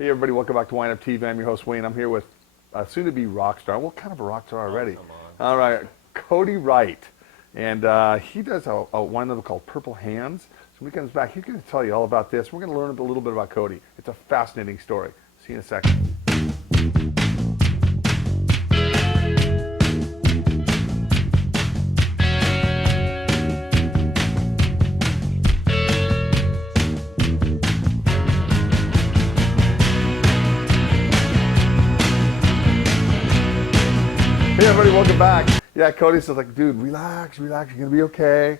Hey everybody, welcome back to WineupTV. I'm your host Wayne. I'm here with soon-to-be rock star. What kind of a rock star already? Oh, come on. All right, Cody Wright, and he does a wine level called Purple Hands. So when he comes back, he's going to tell you all about this. We're going to learn a little bit about Cody. It's a fascinating story. See you in a second. Hey everybody, welcome back. Yeah, Cody's like, dude, relax, relax, you're gonna be okay.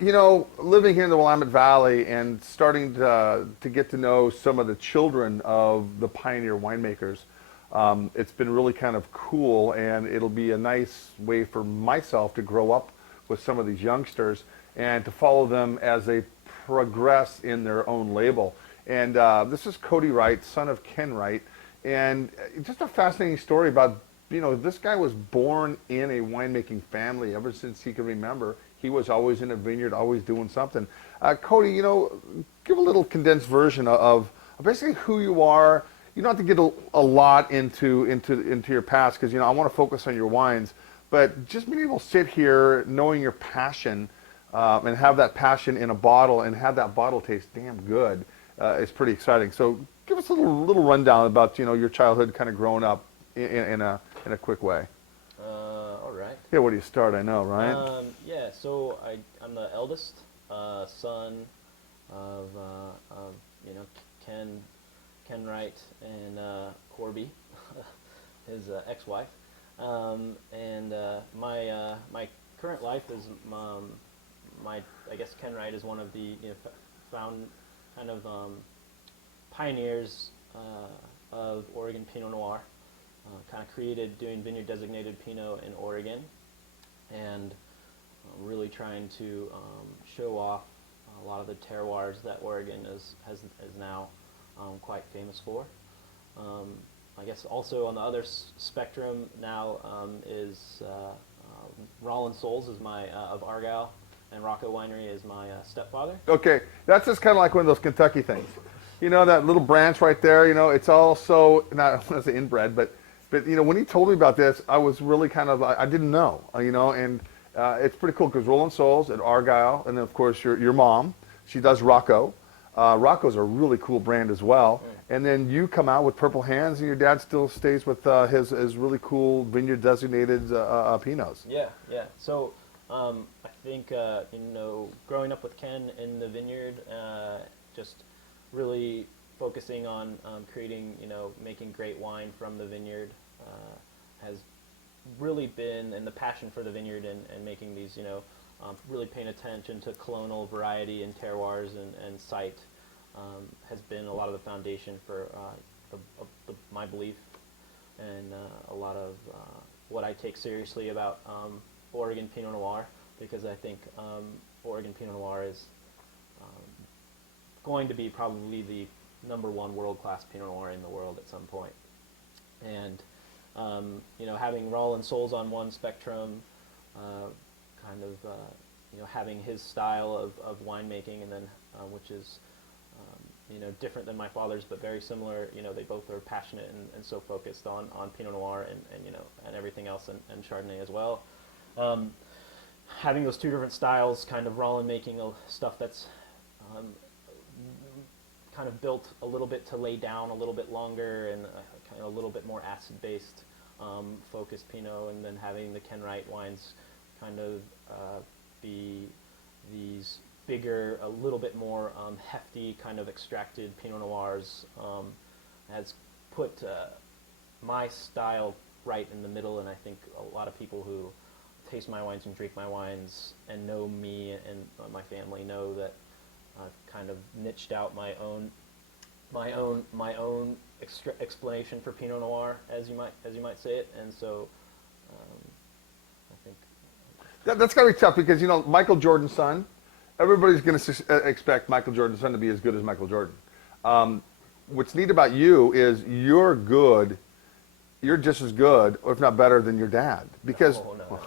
You know, living here in the Willamette Valley and starting to get to know some of the children of the pioneer winemakers, it's been really kind of cool, and it'll be a nice way for myself to grow up with some of these youngsters and to follow them as they progress in their own label. And this is Cody Wright, son of Ken Wright, and just a fascinating story about, you know, this guy was born in a winemaking family. Ever since he can remember, he was always in a vineyard, always doing something. Cody, you know, give a little condensed version of basically who you are. You don't have to get a lot into your past, because, you know, I want to focus on your wines. But just being able to sit here, knowing your passion, and have that passion in a bottle and have that bottle taste damn good, is pretty exciting. So give us a little rundown about, you know, your childhood, kind of growing up in a quick way. All right. Yeah, where do you start? I know, right? Yeah, so I'm the eldest son of you know, Ken Wright and Corby, his ex-wife, and my current life is I guess Ken Wright is one of the, you know, found kind of pioneers of Oregon Pinot Noir. Kind of created doing vineyard designated Pinot in Oregon, and really trying to show off a lot of the terroirs that Oregon is now quite famous for. I guess also on the other spectrum now is Roland Souls is my of Argyle, and Rocco Winery is my stepfather. Okay, that's just kind of like one of those Kentucky things. You know, that little branch right there, you know, it's also, not, I don't want to say inbred, but you know, when he told me about this, I was really kind of, I didn't know, you know, and it's pretty cool because Roland Souls at Argyle, and then of course your mom, she does Rocco. Rocco's a really cool brand as well. And then you come out with Purple Hands, and your dad still stays with his really cool vineyard designated Pinots. Yeah. So I think, you know, growing up with Ken in the vineyard, just really focusing on creating, you know, making great wine from the vineyard has really been, and the passion for the vineyard and making these, you know, really paying attention to clonal variety and terroirs and site has been a lot of the foundation for my belief, and a lot of what I take seriously about Oregon Pinot Noir, because I think Oregon Pinot Noir is going to be probably the #1 world-class Pinot Noir in the world at some point. And you know, having Roland Souls on one spectrum, kind of you know, having his style of winemaking, and then which is you know, different than my father's, but very similar. You know, they both are passionate and so focused on Pinot Noir and you know, and everything else, and Chardonnay as well. Having those two different styles, kind of Roland making stuff that's kind of built a little bit to lay down a little bit longer, and kind of a little bit more acid-based focused Pinot, and then having the Ken Wright wines kind of be these bigger, a little bit more hefty, kind of extracted Pinot Noirs, has put my style right in the middle. And I think a lot of people who taste my wines and drink my wines and know me and my family know that I've kind of niched out my own explanation for Pinot Noir, as you might say it, and so I think that's gotta be tough, because, you know, Michael Jordan's son, everybody's gonna expect Michael Jordan's son to be as good as Michael Jordan. What's neat about you is you're just as good, or if not better, than your dad, because. No.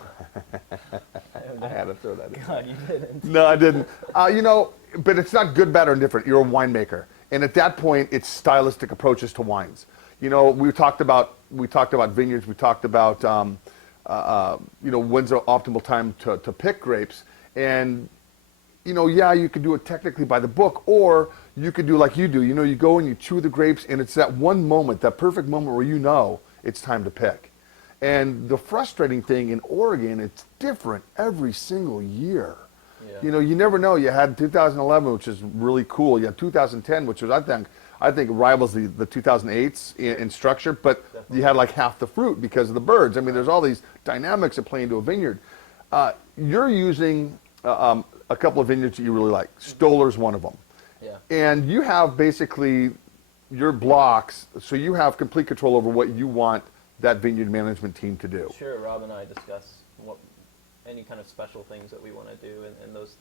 I had to throw that in. God, you didn't. No, I didn't. You know, but it's not good, bad, or indifferent. You're a winemaker. And at that point, it's stylistic approaches to wines. You know, we talked about vineyards. We talked about you know, when's the optimal time to pick grapes. And you know, yeah, you could do it technically by the book, or you could do like you do. You know, you go and you chew the grapes, and it's that one moment, that perfect moment where you know it's time to pick. And the frustrating thing in Oregon, it's different every single year. Yeah. You know, you never know. You had 2011, which is really cool. You had 2010, which was, I think rivals the 2008s in structure, but Definitely. you had like half the fruit because of the birds. I mean, there's all these dynamics that play into a vineyard. You're using a couple of vineyards that you really like. Stoller's one of them. Yeah. And you have basically your blocks, so you have complete control over what you want that vineyard management team to do. Sure, Rob and I discuss any kind of special things that we want to do in those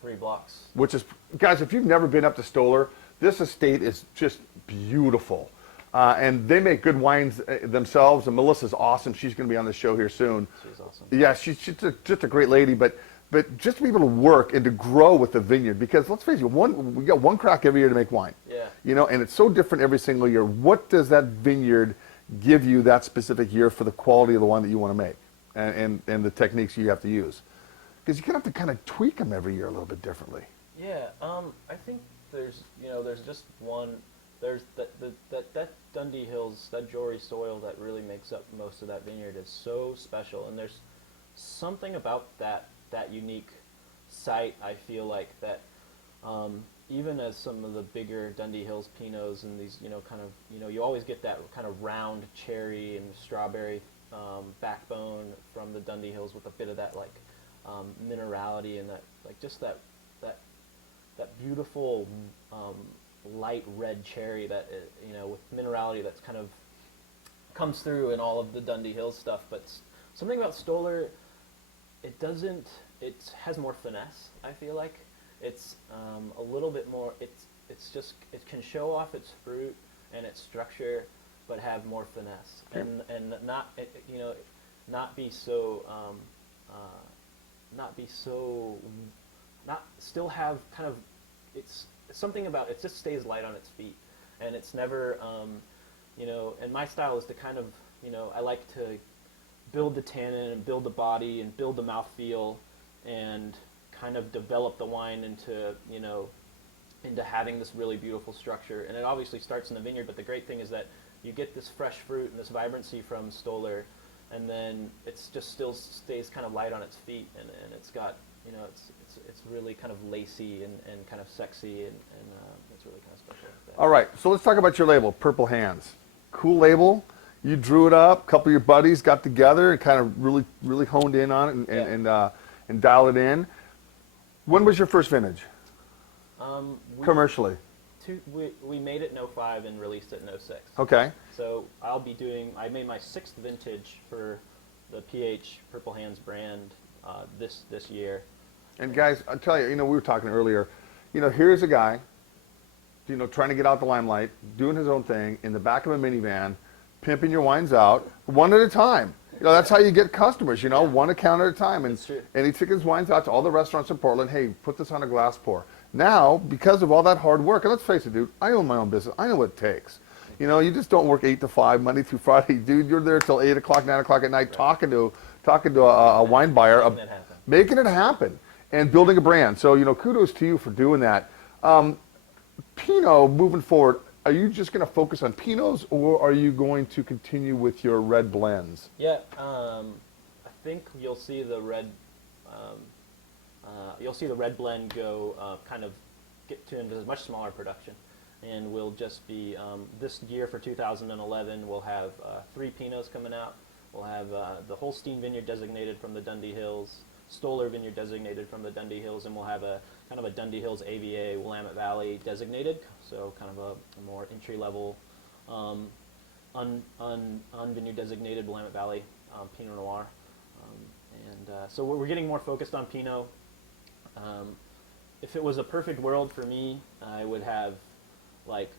3 blocks. Which is, guys, if you've never been up to Stoller, this estate is just beautiful. And they make good wines themselves, and Melissa's awesome. She's going to be on the show here soon. She's awesome. Yeah, she's just a great lady, but just to be able to work and to grow with the vineyard, because let's face it, we got one crack every year to make wine. Yeah. You know, and it's so different every single year. What does that vineyard give you that specific year for the quality of the wine that you want to make, and the techniques you have to use? Because you're going to have to kind of tweak them every year a little bit differently. Yeah, I think there's just one. There's that Dundee Hills, that Jory soil that really makes up most of that vineyard is so special, and there's something about that unique site. I feel like that even as some of the bigger Dundee Hills Pinots and these, you always get that kind of round cherry and strawberry backbone from the Dundee Hills with a bit of that like minerality and that like just that beautiful light red cherry that with minerality that's kind of comes through in all of the Dundee Hills stuff. But something about Stoller, it has more finesse. I feel like it's a little bit more. It can show off its fruit and its structure, but have more finesse and not be so still have kind of it's something about it just stays light on its feet, and it's never and my style is to kind of I like to build the tannin and build the body and build the mouthfeel and kind of develop the wine into having this really beautiful structure. And it obviously starts in the vineyard, but the great thing is that you get this fresh fruit and this vibrancy from Stoller, and then it's just still stays kind of light on its feet, and it's got it's really kind of lacy and kind of sexy, and it's really kind of special. All right, so let's talk about your label, Purple Hands. Cool label. You drew it up. A couple of your buddies got together and kind of really honed in on it and dialed it in. When was your first vintage? Commercially. We made it in 05 and released it in 06. Okay. So I made my 6th vintage for the PH Purple Hands brand this year. And guys, I'll tell you, we were talking earlier, here's a guy, trying to get out the limelight, doing his own thing in the back of a minivan, pimping your wines out one at a time. That's how you get customers, one account at a time. And he took his wines out to all the restaurants in Portland. Hey, put this on a glass pour. Now, because of all that hard work, and let's face it, dude, I own my own business. I know what it takes. You just don't work 8 to 5, Monday through Friday. Dude, you're there till 8 o'clock, 9 o'clock at night talking to a wine buyer, making it happen, and building a brand. So, kudos to you for doing that. Pinot, moving forward, are you just going to focus on Pinots, or are you going to continue with your red blends? Yeah, I think you'll see the red. You'll see the red blend go kind of get to into a much smaller production, and we'll just be this year for 2011. We'll have 3 Pinots coming out. We'll have the Holstein Vineyard designated from the Dundee Hills, Stoller Vineyard designated from the Dundee Hills, and we'll have a kind of a Dundee Hills AVA Willamette Valley designated, so kind of a more entry-level unvineyard designated Willamette Valley Pinot Noir. So we're getting more focused on Pinot. If it was a perfect world for me, I would have like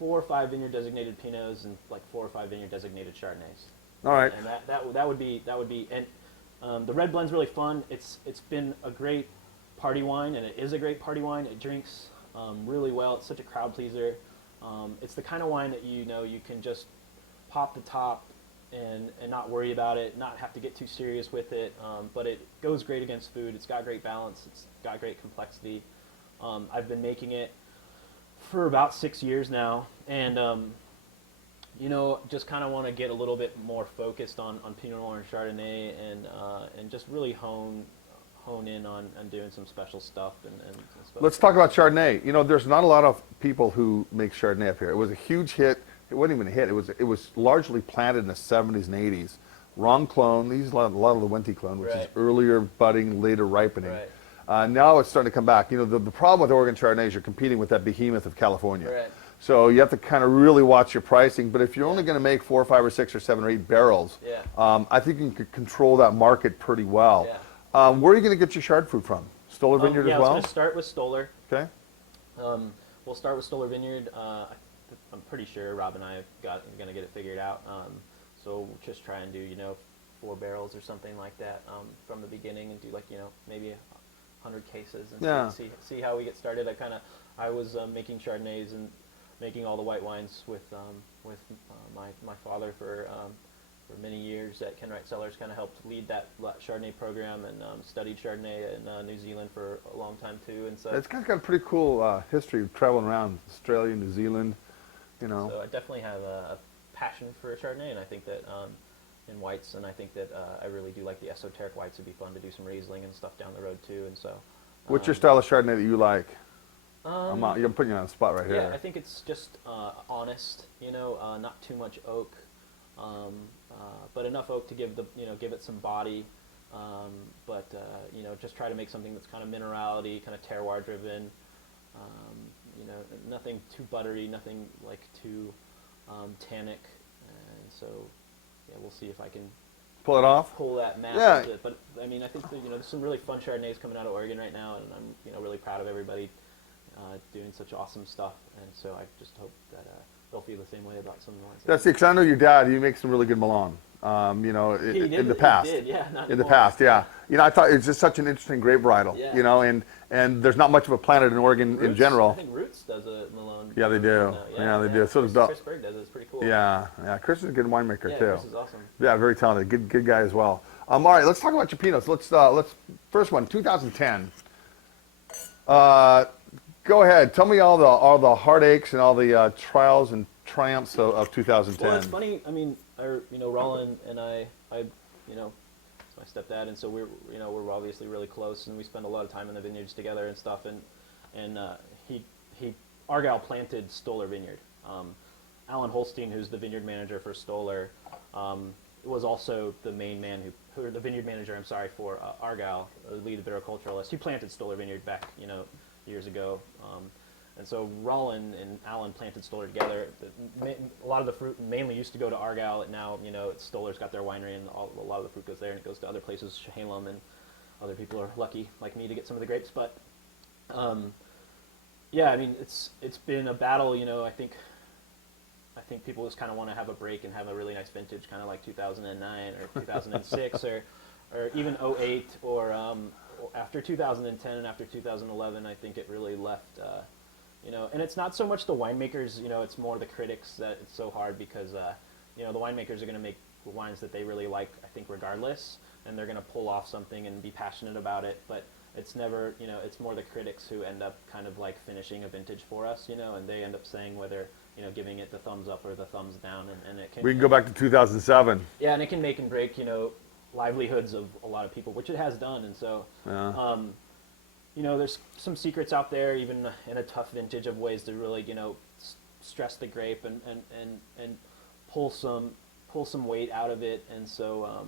4 or 5 vineyard designated Pinots and like 4 or 5 vineyard designated Chardonnays. All right. And that would be and the red blend's really fun. It's been a great party wine, and it is a great party wine. It drinks really well. It's such a crowd pleaser. It's the kind of wine that you can just pop the top and not worry about it, not have to get too serious with it. But it goes great against food. It's got great balance. It's got great complexity. I've been making it for about 6 years now, and just kind of want to get a little bit more focused on Pinot Noir and Chardonnay, and just really hone in on doing some special stuff. And Let's talk about Chardonnay. There's not a lot of people who make Chardonnay up here. It was a huge hit. It wasn't even a hit. It was largely planted in the 70s and 80s. Wrong clone. These a lot of the Wente clone, which is earlier budding, later ripening. Now it's starting to come back. The problem with Oregon Chardonnay is you're competing with that behemoth of California. Right. So you have to kind of really watch your pricing. But if you're only going to make 4 or 5 or 6 or 7 or 8 barrels, I think you can control that market pretty well. Where are you going to get your Chard fruit from? Stoller Vineyard as well? I was going to start with Stoller. Okay. We'll start with Stoller Vineyard. I'm pretty sure Rob and I are going to get it figured out. So we'll just try and do 4 barrels or something like that from the beginning, and do maybe 100 cases and see how we get started. I was making Chardonnays and making all the white wines with my father for many years at Ken Wright Cellars. Kind of helped lead that Chardonnay program, and studied Chardonnay in New Zealand for a long time too. And so it's kind of got a pretty cool history of traveling around Australia, New Zealand. So I definitely have a passion for Chardonnay, and I think that in whites, and I think that I really do like the esoteric whites. It'd be fun to do some Riesling and stuff down the road too. And so, what's your style of Chardonnay that you like? I'm putting you on the spot right here. Yeah, I think it's just honest. Not too much oak, but enough oak to give it some body. But just try to make something that's kind of minerality, kind of terroir driven. Nothing too buttery, nothing like too tannic, and so we'll see if I can pull it off. Pull that math. Yeah. But I mean, I think that, there's some really fun Chardonnays coming out of Oregon right now, and I'm really proud of everybody doing such awesome stuff, and so I just hope that they'll feel the same way about some of the wines. That's it, because I know your dad. He makes some really good Milan. In the past. He did, yeah. Not in the past, yeah. I thought it's just such an interesting grape varietal. Yeah. And there's not much of a planet in Oregon in general. I think Roots does a Milan. Yeah, they do. They do. So does Chris Berg does it. It's pretty cool. Yeah. Chris is a good winemaker too. Chris is awesome. Yeah, very talented. Good guy as well. All right, let's talk about your Pinots. Let's first one, 2010. Go ahead. Tell me all the heartaches and all the trials and triumphs of 2010. Well, it's funny. I mean, Roland and I, my stepdad, and so we're obviously really close, and we spend a lot of time in the vineyards together and stuff. And he Argyle planted Stoller Vineyard. Alan Holstein, who's the vineyard manager for Stoller, was also the main man who the vineyard manager. I'm sorry, for Argyle, the lead viticulturalist. He planted Stoller Vineyard back years ago. And so Roland and Alan planted Stoller together. A lot of the fruit mainly used to go to Argyle, and now Stoller's got their winery, and a lot of the fruit goes there, and it goes to other places, Chehalem, and other people are lucky like me to get some of the grapes. But I mean, it's been a battle. I think people just kind of want to have a break and have a really nice vintage, kind of like 2009 or 2006 or even 2008 or after 2010 and after 2011. I think it really left. And it's not so much the winemakers, it's more the critics that it's so hard, because, the winemakers are going to make wines that they really like, I think, regardless, and they're going to pull off something and be passionate about it, but it's never, it's more the critics who end up kind of like finishing a vintage for us, and they end up saying whether, giving it the thumbs up or the thumbs down, and it can... We can go back to 2007. Yeah, and it can make and break, livelihoods of a lot of people, which it has done, and so... there's some secrets out there, even in a tough vintage, of ways to really, stress the grape and pull some weight out of it. And so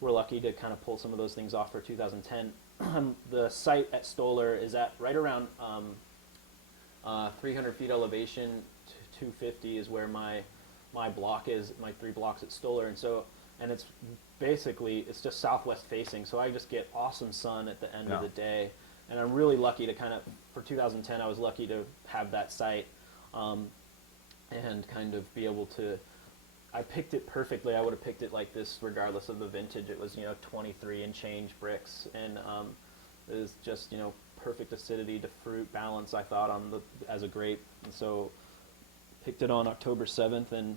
we're lucky to kind of pull some of those things off for 2010. The site at Stoller is at right around 300 feet elevation. 250 is where my block is, my 3 blocks at Stoller. And it's basically, it's just southwest facing. So I just get awesome sun at the end of the day. And I'm really lucky to for 2010, I was lucky to have that site and kind of be able to, I picked it perfectly. I would have picked it like this regardless of the vintage. It was, 23 and change bricks, and it was just, perfect acidity to fruit balance, I thought, as a grape. And so picked it on October 7th, and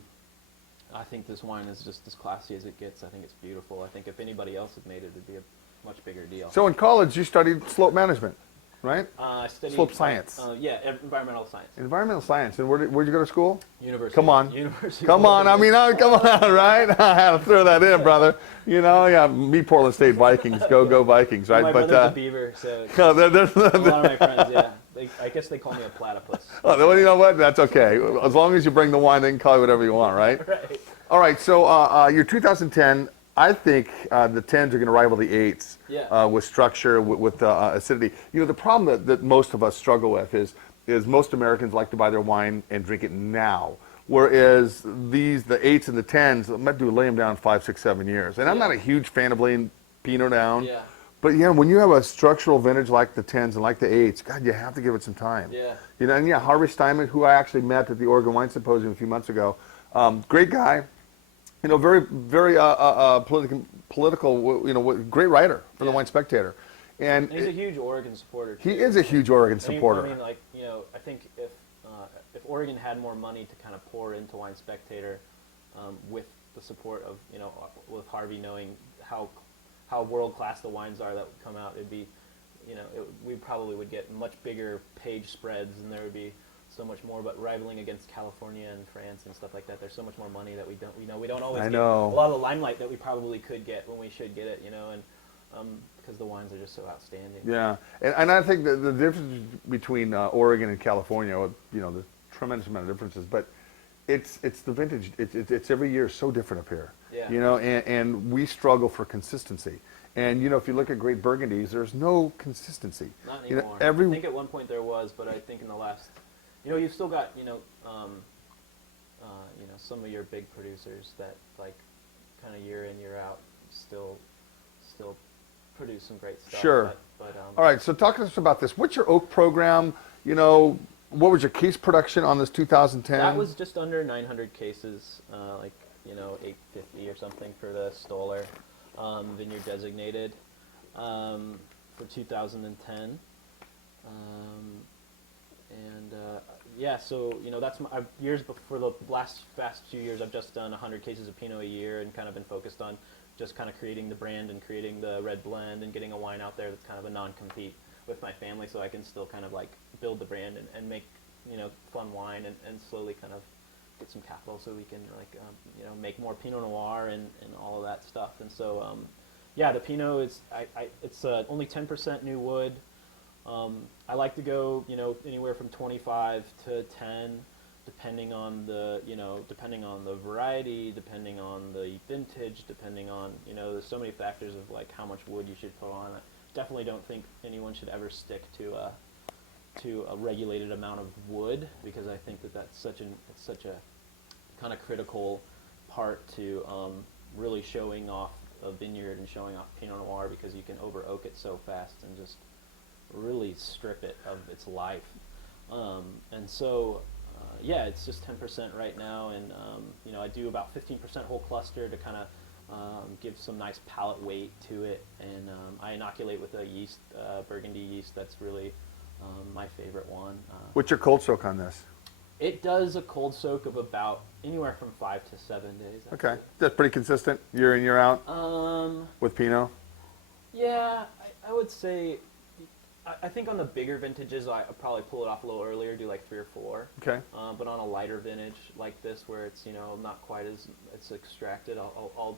I think this wine is just as classy as it gets. I think it's beautiful. I think if anybody else had made it, it'd be a much bigger deal. So in college, you studied slope management, right? I studied slope science. Environmental science. Environmental science. And where'd you go to school? University. Come on. University. Come on. I mean, come on, right? I had to throw that in, brother. You know, yeah, me Portland State Vikings. Go Vikings, right? My but brother's a Beaver, so a lot of my friends, yeah. I guess they call me a platypus. Oh, well, you know what? That's okay. As long as you bring the wine, they can call you whatever you want, right? Right. All right. So your 2010, I think the 10s are going to rival the 8s with structure, with acidity. You know, the problem that most of us struggle with is most Americans like to buy their wine and drink it now. Whereas the 8s and the 10s, I'm going to lay them down 5, 6, 7 years. And I'm not a huge fan of laying Pinot down. Yeah. But yeah, when you have a structural vintage like the 10s and like the 8s, God, you have to give it some time. Yeah. You know, and yeah, Harvey Steinman, who I actually met at the Oregon Wine Symposium a few months ago, great guy, you know, very political, you know, great writer for the Wine Spectator. And he's a huge Oregon supporter, too. He is a huge Oregon supporter. I mean, like, you know, I think if Oregon had more money to kind of pour into Wine Spectator, with the support of, you know, with Harvey knowing how world-class the wines are that would come out, it'd be, you know, we probably would get much bigger page spreads, and there would be so much more. But rivaling against California and France and stuff like that, there's so much more money that we don't always get a lot of the limelight that we probably could get when we should get it, you know, and because the wines are just so outstanding. Yeah, and I think the difference between Oregon and California, you know, the tremendous amount of differences, but it's the vintage. It's every year so different up here. Yeah. You know, and we struggle for consistency. And you know, if you look at great Burgundies, there's no consistency. Not you anymore. know, I think at one point there was, but I think in the last, you know, you've still got, you know, some of your big producers that, like, kind of year in, year out, still produce some great stuff. Sure. But all right. So talk to us about this. What's your oak program? You know, what was your case production on this 2010? That was just under 900 cases, like, you know, 850 or something for the Stoller vineyard designated for 2010. Yeah, so, you know, that's my years before the last few years. I've just done 100 cases of Pinot a year and kind of been focused on just kind of creating the brand and creating the red blend and getting a wine out there that's kind of a non-compete with my family, so I can still kind of like build the brand and make, you know, fun wine and slowly kind of get some capital so we can, like, you know, make more Pinot Noir and all of that stuff. And so, yeah, the Pinot is, it's only 10% new wood. I like to go, you know, anywhere from 25 to 10, depending on the, you know, depending on the variety, depending on the vintage, depending on, you know, there's so many factors of like how much wood you should put on. I definitely don't think anyone should ever stick to a regulated amount of wood, because I think that it's such a kind of critical part to really showing off a vineyard and showing off Pinot Noir, because you can over oak it so fast and just really strip it of its life. And so, yeah, it's just 10% right now, and you know, I do about 15% whole cluster to kind of give some nice palate weight to it, and I inoculate with a yeast, Burgundy yeast that's really my favorite one. What's your cold soak on this? It does a cold soak of about anywhere from 5 to 7 days. Okay, that's pretty consistent, year in, year out, with Pinot? Yeah, I would say, I think on the bigger vintages, I probably pull it off a little earlier, do like 3 or 4. Okay. But on a lighter vintage like this, where it's, you know, not quite as it's extracted, I'll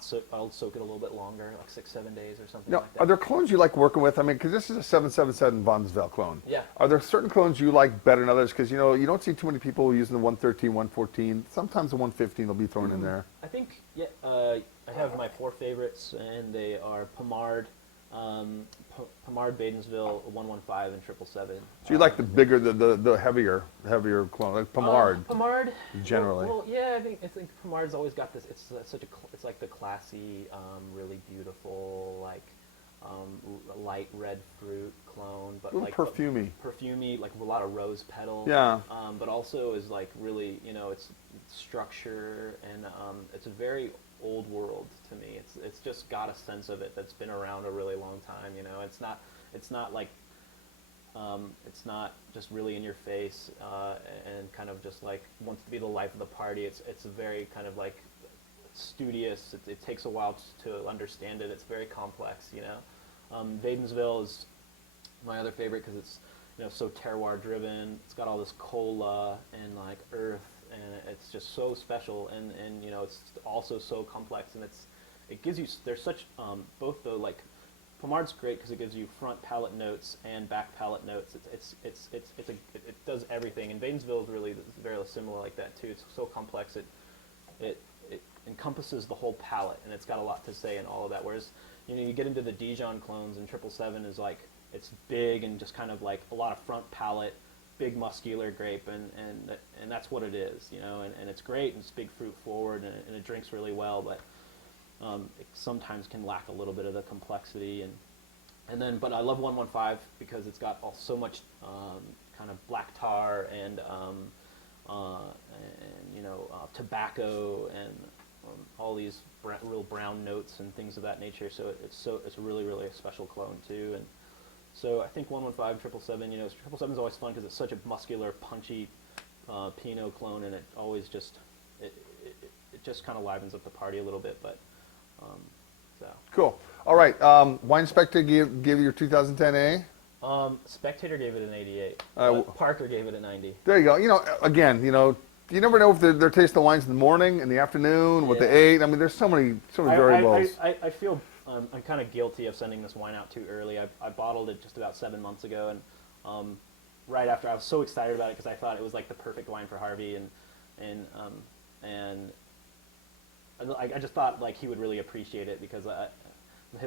soak it a little bit longer, like 6, 7 days or something Now, like that. are there clones you like working with? I mean, because this is a 777 Bonsville clone. Yeah. Are there certain clones you like better than others? Because, you know, you don't see too many people using the 113, 114. Sometimes the 115 will be thrown in there. I think, yeah, I have my 4 favorites, and they are Pomard, Pomard, Badensville, 115, and 777. So you like the bigger, the heavier clone, like Pomard. Pomard, generally. Well, yeah, I think Pomard's always got this. It's it's like the classy, really beautiful, like light red fruit clone, but like perfumey, like a lot of rose petal. Yeah. But also is like really, you know, it's structure, and it's a very old world to me. It's just got a sense of it that's been around a really long time. You know, it's not like It's not just really in your face and kind of just like wants to be the life of the party. It's a very kind of like studious. It takes a while to understand it. It's very complex, you know. Wadensville is my other favorite because it's, you know, so terroir driven. It's got all this cola and like earth, and it's just so special. And you know, it's also so complex, and it gives you, there's such both the like, Pommard's great because it gives you front palate notes and back palate notes. It does everything, and Wadensville is really very similar like that too. It's so complex. It encompasses the whole palate, and it's got a lot to say in all of that. Whereas, you know, you get into the Dijon clones, and 777 is like, it's big and just kind of like a lot of front palate, big muscular grape, and that's what it is, you know. And it's great, and it's big fruit forward, and it drinks really well, but it sometimes can lack a little bit of the complexity. But I love 115 because it's got so much kind of black tar and you know, tobacco and all these real brown notes and things of that nature. So it's really a special clone too. And so I think 115, 777, you know, 777 is always fun because it's such a muscular, punchy Pinot clone, and it always just it just kind of livens up the party a little bit. But so Cool. All right. Wine Spectator give your 2010 A. Spectator gave it an 88. Parker gave it a 90. There you go. You know, again, you know, you never know if they're tasting the wines in the morning, in the afternoon, what they ate. I mean, there's so many variables. I feel I'm kind of guilty of sending this wine out too early. I bottled it just about 7 months ago, and right after I was so excited about it because I thought it was like the perfect wine for Harvey, and I just thought like he would really appreciate it because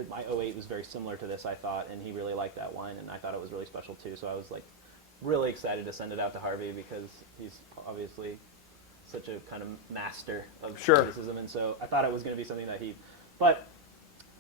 my 08 was very similar to this, I thought, and he really liked that wine, and I thought it was really special too. So I was like really excited to send it out to Harvey because he's obviously such a kind of master of criticism, and so I thought it was going to be something that but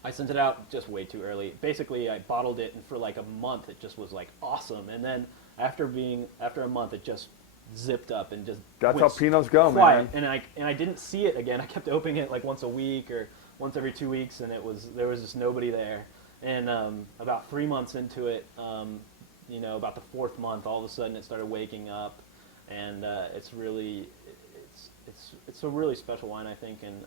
I sent it out just way too early. Basically, I bottled it, and for like a month, it just was like awesome, and then after a month, it just zipped up and just that's how Pinots go, quiet. man. And I didn't see it again. I kept opening it like once a week or once every 2 weeks, and there was just nobody there. And about 3 months into it, you know, about the 4th month, all of a sudden it started waking up, and it's a really special wine, I think, and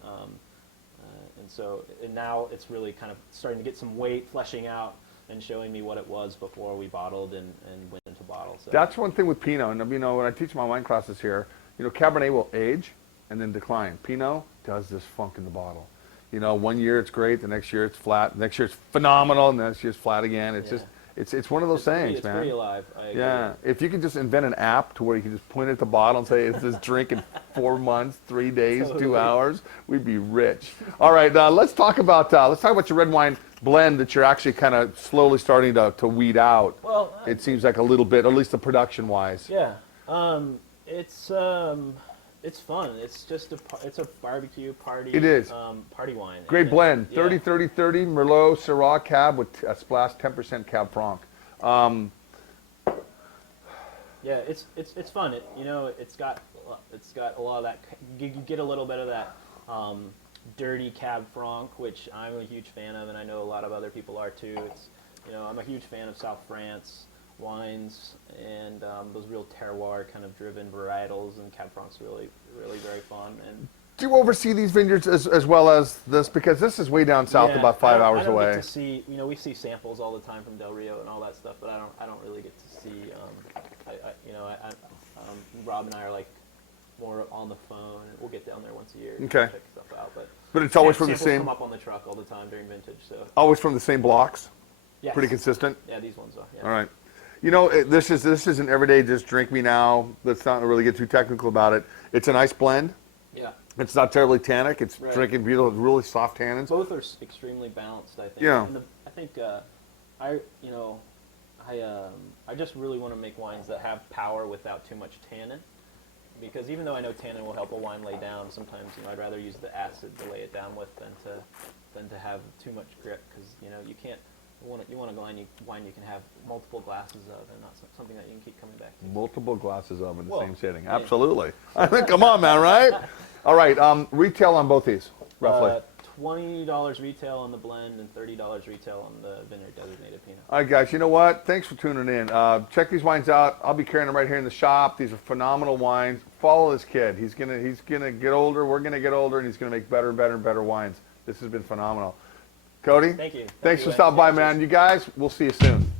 now it's really kind of starting to get some weight, fleshing out, and showing me what it was before we bottled and went into bottle. So that's one thing with Pinot, and you know, when I teach my wine classes here, you know, Cabernet will age and then decline. Pinot does this funk in the bottle. You know, 1 year it's great, the next year it's flat, the next year it's phenomenal, and the next year it's flat again. It's just, it's one of those things, man. It's pretty alive. I agree. Yeah, if you could just invent an app to where you can just point at the bottle and say, it's this drink in 4 months, 3 days, Totally. 2 hours, we'd be rich. All right, let's talk about your red wine blend that you're actually kind of slowly starting to weed out. Well, it seems like a little bit, at least the production-wise. Yeah, it's fun. It's just it's a barbecue party. It is. Party wine. Great blend. 30-30-30 Merlot Syrah Cab with a splash 10% Cab Franc. Yeah, it's fun. You know, it's got a lot of that. You get a little bit of that dirty Cab Franc, which I'm a huge fan of, and I know a lot of other people are too. You know, I'm a huge fan of South France wines and those real terroir kind of driven varietals, and Cab Franc's really very fun. And do you oversee these vineyards as well as this? Because this is way down south, about 5 hours away. I don't get to see, you know, we see samples all the time from Del Rio and all that stuff, but I don't really get to see. Rob and I are like more on the phone, and we'll get down there once a year and check stuff out. But it's always from the same. Come up on the truck all the time during vintage, so. Always from the same blocks. Yes. Pretty consistent. Yeah, these ones are. Yeah. All right. You know, this is an everyday just drink me now. Let's not really get too technical about it. It's a nice blend. Yeah. It's not terribly tannic. It's drinking beautiful, really soft tannins. Both are extremely balanced, I think. Yeah. And I think I just really want to make wines that have power without too much tannin, because even though I know tannin will help a wine lay down, sometimes I'd rather use the acid to lay it down with than to have too much grip, because you can't. You want a wine you can have multiple glasses of, and not something that you can keep coming back to. Multiple glasses of in the same sitting. Absolutely. I think, come on, man, right? All right. Retail on both these, roughly. $20 retail on the blend and $30 retail on the vineyard designated Pinot. All right, guys, you know what? Thanks for tuning in. Check these wines out. I'll be carrying them right here in the shop. These are phenomenal wines. Follow this kid. He's gonna get older. We're gonna get older, and he's gonna make better and better and better wines. This has been phenomenal. Cody, Thank you. Thanks you, for Wayne. stopping by, Yeah, cheers. man. You guys, we'll see you soon.